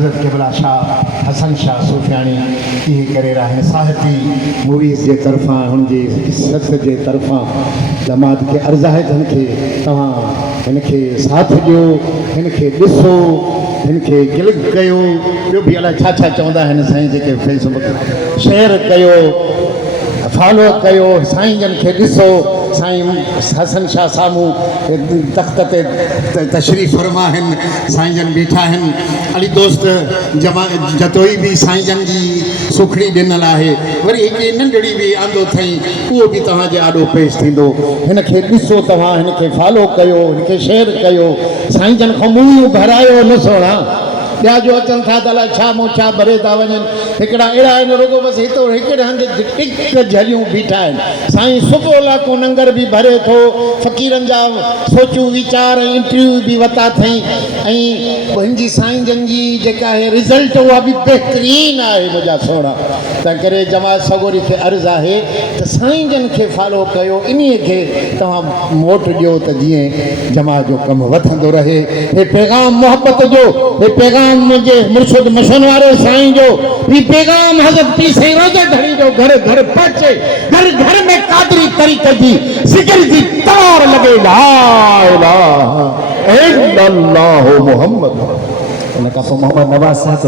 हज़रत क़िबला शाह हसन शाह सूफ़ियाणी इहे करे रहा आहिनि। साहिबी मूवीज़ जे तरफ़ां हुनजी सत जे तरफ़ां जमात खे अर्ज़ु आहे त हिनखे तव्हां हिनखे साथ ॾियो, हिनखे ॾिसो, हिनखे क्लिक कयो, ॿियो बि अलाए छा छा चवंदा आहिनि साईं जेके फेसबुक शेयर कयो, फॉलो कयो, साईं जन खे ॾिसो। साईं हसन शाह साम्हूं तख़्त ते तशरीफ़ फरमा आहिनि, साईं जन बीठा आहिनि। अली दोस्त जतोई बि साईं जन जी सुखड़ी ॾिनल आहे। वरी हिकिड़ी नंढड़ी बि आंदो अथई, उहो बि तव्हांजे आॾो पेश थींदो। हिनखे ॾिसो, तव्हां हिनखे फॉलो कयो, हिनखे शेयर कयो। साईं जन खां मुंहुं भरायो न सोणा, ॿिया जो अचनि था त अलाए छा मूं छा भरे था वञनि। हिकिड़ा अहिड़ा आहिनि रुगो बसि हितो हिकिड़े हंधि टिक झलियूं बीठा आहिनि। साईं सुबुह लाको लंगर बि भरे थो, फ़क़ीरनि जा सोचूं वीचार इंटरव्यू बि वरिता अथई। ऐं मुंहिंजी साईं जन जी जेका आहे रिज़ल्ट उहा बि बहितरीनु आहे मुंहिंजा सोणा। तंहिं करे जमात सगोरी खे अर्ज़ु आहे त साईं जन खे फॉलो कयो, इन्हीअ खे तव्हां मोट ॾियो त जीअं जमात जो कमु वधंदो रहे। हे पैगाम मोहब्बत जो, हे पैगाम मुझे मुर्शिद मशन वारे साईं जो, ये पैगाम हज़रत पीर साईं रोज़ा धड़ी जो घर घर पहुचे, घर घर में कादरी तरीक़े जी जिक्र जी तार लगे। ला इलाहा इल्लल्लाह मुहम्मद। उनका मोहम्मद नवाज़ साहब